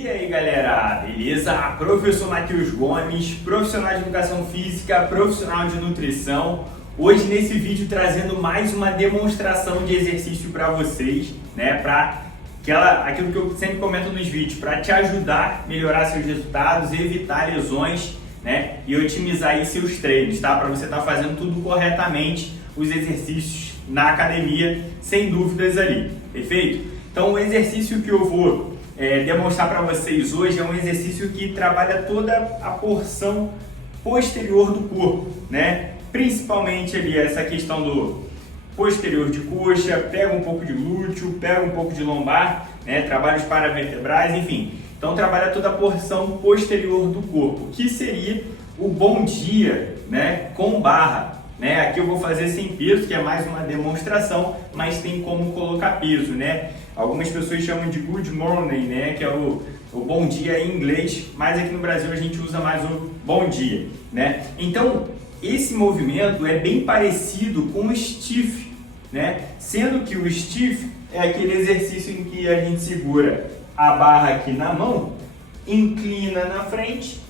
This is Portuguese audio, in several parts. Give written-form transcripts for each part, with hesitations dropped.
E aí galera, beleza? Professor Matheus Gomes, profissional de educação física, profissional de nutrição. Hoje nesse vídeo trazendo mais uma demonstração de exercício para vocês, né? Aquilo que eu sempre comento nos vídeos, para te ajudar a melhorar seus resultados, evitar lesões, né? E otimizar aí seus treinos, tá? Para você estar fazendo tudo corretamente, os exercícios na academia, sem dúvidas ali, perfeito? Então o exercício que eu vou demonstrar para vocês hoje é um exercício que trabalha toda a porção posterior do corpo, né? Principalmente ali essa questão do posterior de coxa, pega um pouco de glúteo, pega um pouco de lombar, né? Trabalha os paravertebrais, enfim. Então trabalha toda a porção posterior do corpo, que seria o bom dia, né? Com barra. Né? Aqui eu vou fazer sem peso, que é mais uma demonstração, mas tem como colocar peso, né? Algumas pessoas chamam de good morning, né? Que é o bom dia em inglês, mas aqui no Brasil a gente usa mais o bom dia, né? Então, esse movimento é bem parecido com o stiff, né? Sendo que o stiff é aquele exercício em que a gente segura a barra aqui na mão, inclina na frente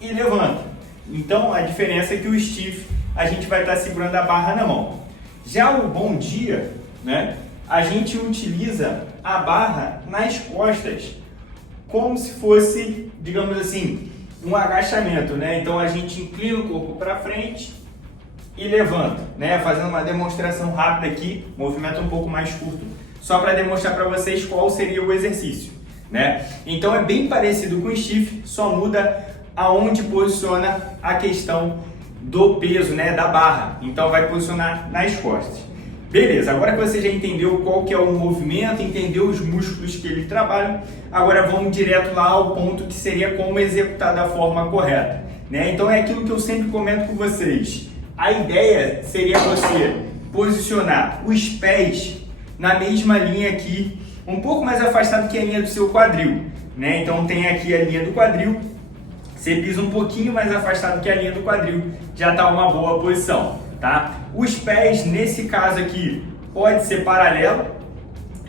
e levanta. Então, a diferença é que o stiff a gente vai estar segurando a barra na mão. Já o bom dia, né, a gente utiliza a barra nas costas, como se fosse, digamos assim, um agachamento, né? Então a gente inclina o corpo para frente e levanta, né? Fazendo uma demonstração rápida aqui, movimento um pouco mais curto, só para demonstrar para vocês qual seria o exercício, né? Então é bem parecido com o stiff, só muda aonde posiciona a questão do peso, né, da barra. Então vai posicionar nas costas. Beleza, agora que você já entendeu qual que é o movimento, entendeu os músculos que ele trabalha, agora vamos direto lá ao ponto que seria como executar da forma correta, né? Então é aquilo que eu sempre comento com vocês. A ideia seria você posicionar os pés na mesma linha aqui, um pouco mais afastado que a linha do seu quadril, né? Então tem aqui a linha do quadril. Você pisa um pouquinho mais afastado que a linha do quadril, já está uma boa posição, tá? Os pés, nesse caso aqui, pode ser paralelo,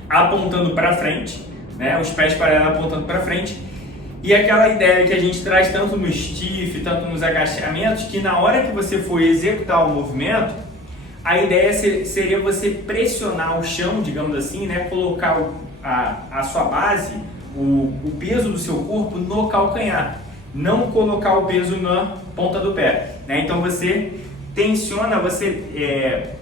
apontando para frente, né? Os pés paralelos apontando para frente. E aquela ideia que a gente traz tanto no stiff, tanto nos agachamentos, que na hora que você for executar o movimento, a ideia seria você pressionar o chão, digamos assim, né? Colocar a sua base, o peso do seu corpo no calcanhar. Não colocar o peso na ponta do pé, né? Então você tensiona,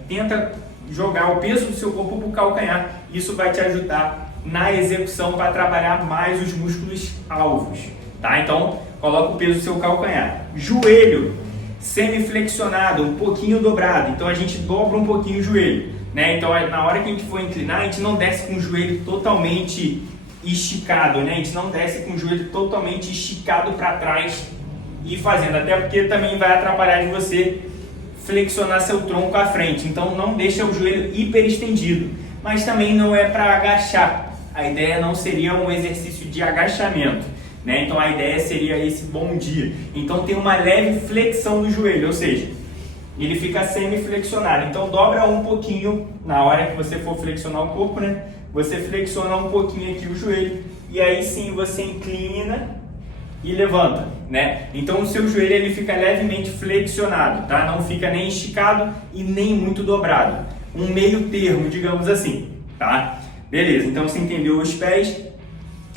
tenta jogar o peso do seu corpo para o calcanhar. Isso vai te ajudar na execução para trabalhar mais os músculos alvos, tá? Então coloca o peso do seu calcanhar. Joelho semiflexionado, um pouquinho dobrado. Então a gente dobra um pouquinho o joelho, né? Então na hora que a gente for inclinar, a gente não desce com o joelho totalmente esticado, né? A gente não desce com o joelho totalmente esticado para trás e fazendo, até porque também vai atrapalhar de você flexionar seu tronco à frente. Então não deixa o joelho hiper estendido, mas também não é para agachar. A ideia não seria um exercício de agachamento, né? Então a ideia seria esse bom dia. Então tem uma leve flexão do joelho, ou seja, ele fica semi-flexionado. Então dobra um pouquinho na hora que você for flexionar o corpo, né? Você flexiona um pouquinho aqui o joelho e aí sim você inclina e levanta, né? Então o seu joelho ele fica levemente flexionado, tá? Não fica nem esticado e nem muito dobrado. Um meio termo, digamos assim, tá? Beleza, então você entendeu os pés,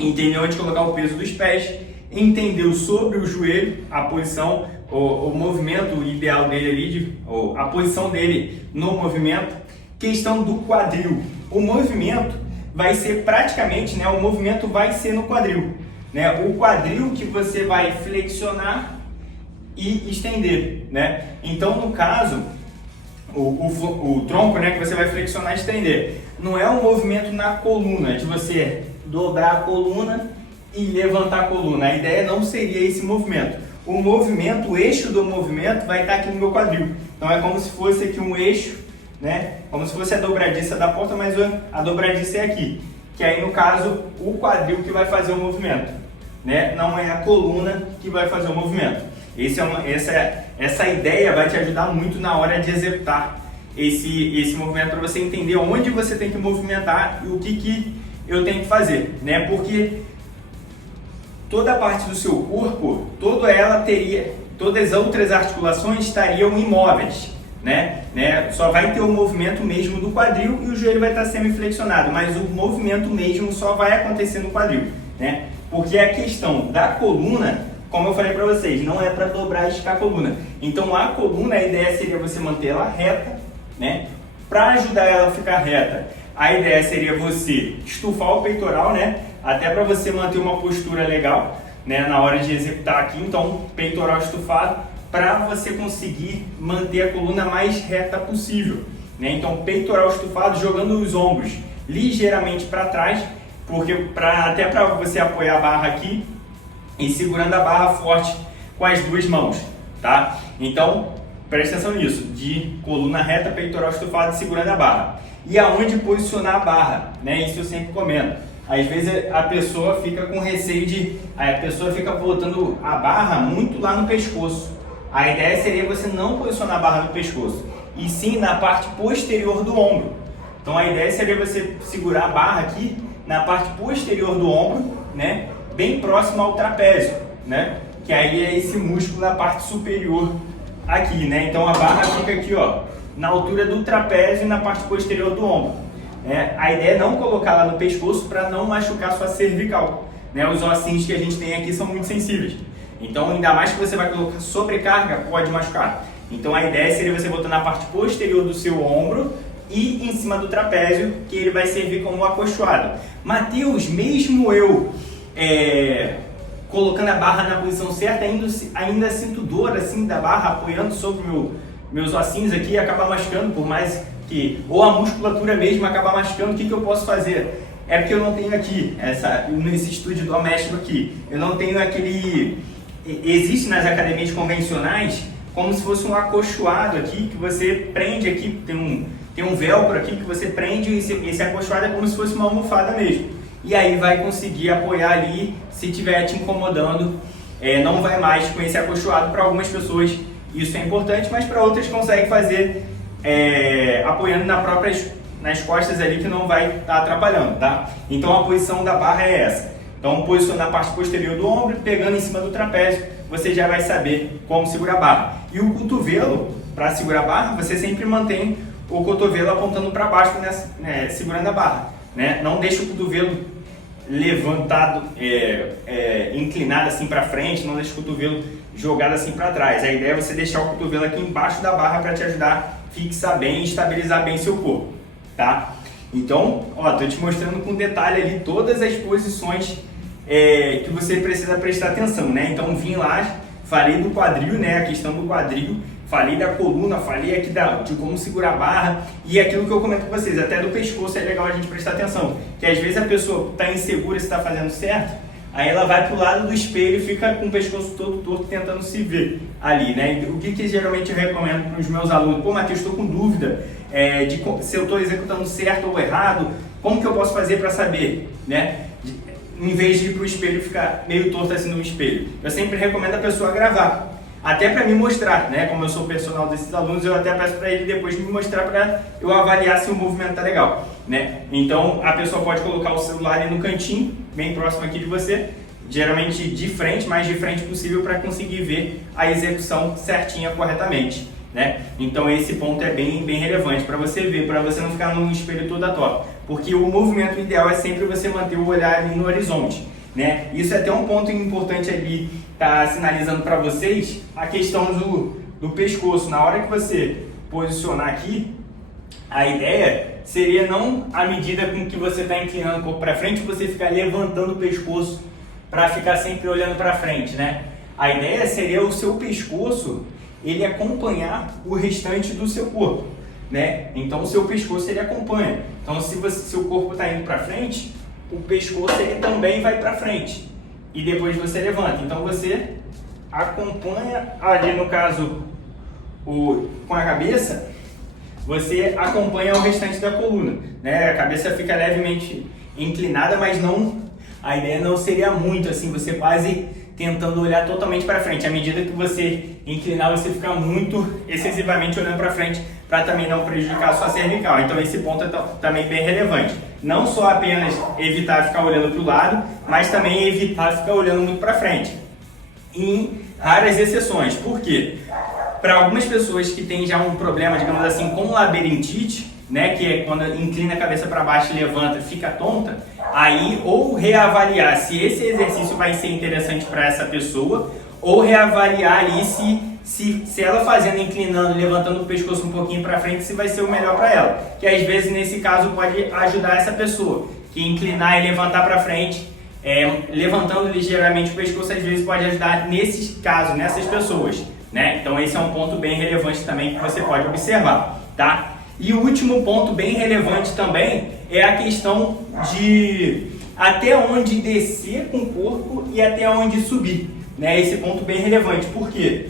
entendeu onde colocar o peso dos pés, entendeu sobre o joelho, a posição, o movimento ideal dele ali, a posição dele no movimento. Questão do quadril. O movimento vai ser praticamente, né? O movimento vai ser no quadril, né? O quadril que você vai flexionar e estender, né? Então, no caso, o tronco, né? Que você vai flexionar e estender. Não é um movimento na coluna, de você dobrar a coluna e levantar a coluna. A ideia não seria esse movimento. O movimento, o eixo do movimento vai estar aqui no meu quadril. Então, é como se fosse aqui um eixo, né? Como se fosse a dobradiça da porta, mas a dobradiça é aqui, que aí no caso o quadril que vai fazer o movimento, né? Não é a coluna que vai fazer o movimento. Essa ideia vai te ajudar muito na hora de executar esse movimento, para você entender onde você tem que movimentar e o que eu tenho que fazer, né? Porque toda a parte do seu corpo, todas as outras articulações estariam imóveis, né? Só vai ter o movimento mesmo do quadril e o joelho vai estar semiflexionado, mas o movimento mesmo só vai acontecer no quadril, né? Porque a questão da coluna, como eu falei para vocês, não é para dobrar e esticar a coluna. Então a coluna, a ideia seria você manter ela reta, né? Para ajudar ela a ficar reta, a ideia seria você estufar o peitoral, né? Até para você manter uma postura legal, né? Na hora de executar aqui, então peitoral estufado, para você conseguir manter a coluna mais reta possível, né? Então peitoral estufado, jogando os ombros ligeiramente para trás, porque até para você apoiar a barra aqui e segurando a barra forte com as duas mãos, tá? Então presta atenção nisso, de coluna reta, peitoral estufado e segurando a barra. E aonde posicionar a barra, né? Isso eu sempre comento. Às vezes a pessoa fica com receio a pessoa fica botando a barra muito lá no pescoço. A ideia seria você não posicionar a barra no pescoço, e sim na parte posterior do ombro. Então a ideia seria você segurar a barra aqui na parte posterior do ombro, né? Bem próximo ao trapézio, né? Que aí é esse músculo na parte superior aqui, né? Então a barra fica aqui, ó, na altura do trapézio e na parte posterior do ombro. A ideia é não colocar lá no pescoço para não machucar sua cervical, né? Os ossinhos que a gente tem aqui são muito sensíveis. Então, ainda mais que você vai colocar sobrecarga, pode machucar. Então, a ideia seria você botar na parte posterior do seu ombro e em cima do trapézio, que ele vai servir como um acolchoado. Mateus, mesmo eu colocando a barra na posição certa, ainda sinto dor assim da barra apoiando sobre meus ossinhos aqui, acaba machucando, por mais que, ou a musculatura mesmo acaba machucando. O que eu posso fazer? É porque eu não tenho aqui, nesse estúdio doméstico aqui, eu não tenho aquele... Existe nas academias convencionais como se fosse um acolchoado aqui, que você prende aqui, tem um velcro aqui que você prende, e esse acolchoado é como se fosse uma almofada mesmo. E aí vai conseguir apoiar ali, se estiver te incomodando, não vai mais com esse acolchoado. Para algumas pessoas isso é importante, mas para outras consegue fazer apoiando nas costas ali, que não vai estar atrapalhando, tá? Então a posição da barra é essa. Então posiciona a parte posterior do ombro, pegando em cima do trapézio, você já vai saber como segurar a barra. E o cotovelo, para segurar a barra, você sempre mantém o cotovelo apontando para baixo, segurando a barra, né? Não deixa o cotovelo levantado, inclinado assim para frente, não deixa o cotovelo jogado assim para trás. A ideia é você deixar o cotovelo aqui embaixo da barra para te ajudar a fixar bem e estabilizar bem seu corpo, tá? Então, ó, tô te mostrando com detalhe ali todas as posições que você precisa prestar atenção, né? Então vim lá, falei do quadril, né? A questão do quadril, falei da coluna, falei aqui de como segurar a barra, e aquilo que eu comento com vocês, até do pescoço é legal a gente prestar atenção, que às vezes a pessoa está insegura se está fazendo certo, aí ela vai pro lado do espelho e fica com o pescoço todo torto tentando se ver ali, né? O que geralmente eu recomendo para os meus alunos? Pô, Matheus, estou com dúvida se eu estou executando certo ou errado, como que eu posso fazer para saber, né? Em vez de ir para o espelho e ficar meio torto assim no espelho. Eu sempre recomendo a pessoa gravar, até para me mostrar, né? Como eu sou personal desses alunos, eu até peço para ele depois me mostrar para eu avaliar se o movimento tá legal, né? Então a pessoa pode colocar o celular ali no cantinho, bem próximo aqui de você, geralmente de frente, mais de frente possível, para conseguir ver a execução certinha, corretamente, né? Então esse ponto é bem relevante para você ver, para você não ficar no espelho toda torta, porque o movimento ideal é sempre você manter o olhar ali no horizonte, né? Isso é até um ponto importante ali, tá sinalizando para vocês a questão do pescoço. Na hora que você posicionar aqui, a ideia seria não, à medida com que você está inclinando o corpo para frente, você ficar levantando o pescoço para ficar sempre olhando para frente, né? A ideia seria o seu pescoço ele acompanhar o restante do seu corpo, né? Então o seu pescoço ele acompanha. Então se o corpo está indo para frente, o pescoço ele também vai para frente e depois você levanta. Então você acompanha ali, no caso com a cabeça, você acompanha o restante da coluna, né? A cabeça fica levemente inclinada, mas não, a ideia não seria muito assim, você quase tentando olhar totalmente para frente. À medida que você inclinar, você fica muito excessivamente olhando para frente, para também não prejudicar a sua cervical. Então esse ponto é também bem relevante. Não só apenas evitar ficar olhando para o lado, mas também evitar ficar olhando muito para frente. Em raras exceções. Por quê? Para algumas pessoas que têm já um problema, digamos assim, com labirintite, né, que é quando inclina a cabeça para baixo e levanta, fica tonta, aí ou reavaliar se esse exercício vai ser interessante para essa pessoa, ou reavaliar ali se ela fazendo, inclinando, levantando o pescoço um pouquinho para frente, se vai ser o melhor para ela. Que às vezes nesse caso pode ajudar essa pessoa, que inclinar e levantar para frente, levantando ligeiramente o pescoço, às vezes pode ajudar nesses casos, nessas pessoas, né? Então esse é um ponto bem relevante também que você pode observar, tá? E o último ponto bem relevante também é a questão de até onde descer com o corpo e até onde subir, né? Esse ponto bem relevante, por quê?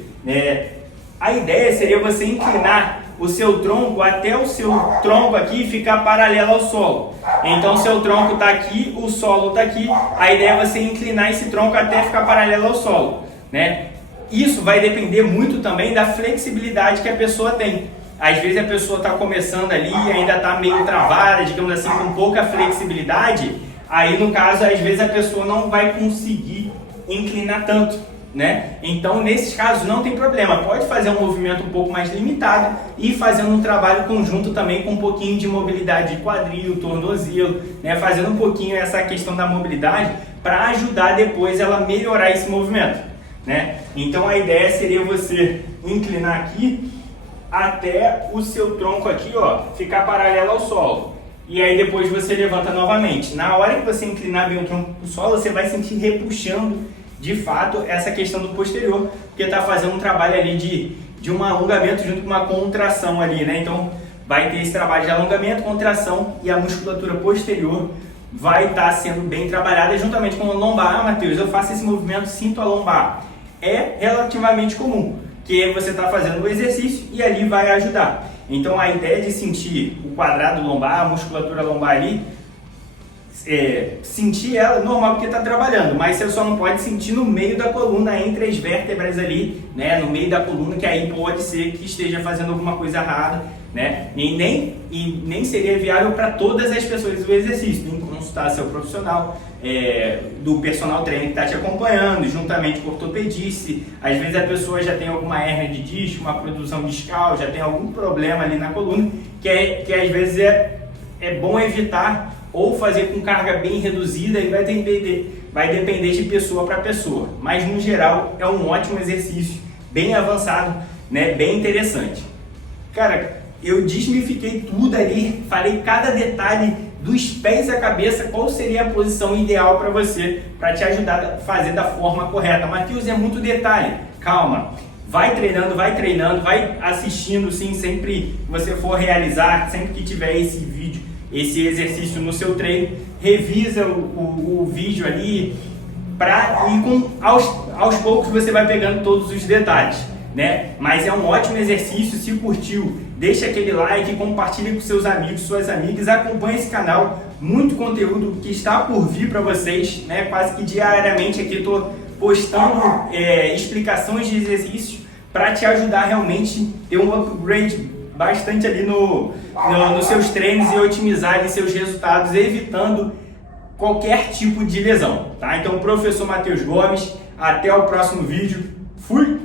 A ideia seria você inclinar o seu tronco até o seu tronco aqui ficar paralelo ao solo. Então seu tronco está aqui, o solo está aqui, a ideia é você inclinar esse tronco até ficar paralelo ao solo, né? Isso vai depender muito também da flexibilidade que a pessoa tem. Às vezes a pessoa está começando ali e ainda está meio travada, digamos assim, com pouca flexibilidade, aí no caso, às vezes a pessoa não vai conseguir inclinar tanto, né? Então, nesses casos não tem problema, pode fazer um movimento um pouco mais limitado e fazendo um trabalho conjunto também com um pouquinho de mobilidade de quadril, tornozelo, né? Fazendo um pouquinho essa questão da mobilidade para ajudar depois ela melhorar esse movimento, né? Então, a ideia seria você inclinar aqui até o seu tronco aqui, ó, ficar paralelo ao solo. E aí depois você levanta novamente. Na hora que você inclinar bem o tronco para o solo, você vai sentir repuxando de fato essa questão do posterior, porque está fazendo um trabalho ali de um alongamento junto com uma contração ali, né? Então vai ter esse trabalho de alongamento, contração e a musculatura posterior vai estar sendo bem trabalhada juntamente com a lombar. Ah, Matheus, eu faço esse movimento, sinto a lombar. É relativamente comum, que você está fazendo o exercício e ali vai ajudar. Então a ideia de sentir o quadrado lombar, a musculatura lombar ali, sentir ela normal porque está trabalhando, mas você só não pode sentir no meio da coluna, entre as vértebras ali, né, no meio da coluna, que aí pode ser que esteja fazendo alguma coisa errada, né, e nem seria viável para todas as pessoas o exercício. Tem que consultar seu profissional, do personal trainer que está te acompanhando, juntamente com o ortopedista. Às vezes a pessoa já tem alguma hérnia de disco, uma produção discal, já tem algum problema ali na coluna, que às vezes é bom evitar ou fazer com carga bem reduzida, e vai depender de pessoa para pessoa. Mas no geral é um ótimo exercício, bem avançado, né, bem interessante. Cara, eu desmifiquei tudo ali, falei cada detalhe dos pés à cabeça, qual seria a posição ideal para você, para te ajudar a fazer da forma correta. Matheus, é muito detalhe. Calma, vai treinando, vai assistindo, sim, sempre que você for realizar, sempre que tiver esse vídeo, esse exercício no seu treino, revisa o vídeo ali, aos poucos você vai pegando todos os detalhes, né? Mas é um ótimo exercício. Se curtiu, deixa aquele like, compartilhe com seus amigos, suas amigas, acompanhe esse canal, muito conteúdo que está por vir para vocês, né? Quase que diariamente aqui estou postando explicações de exercícios para te ajudar realmente a ter um upgrade bastante ali nos seus treinos e otimizar ali seus resultados, evitando qualquer tipo de lesão, tá? Então, professor Matheus Gomes, até o próximo vídeo. Fui!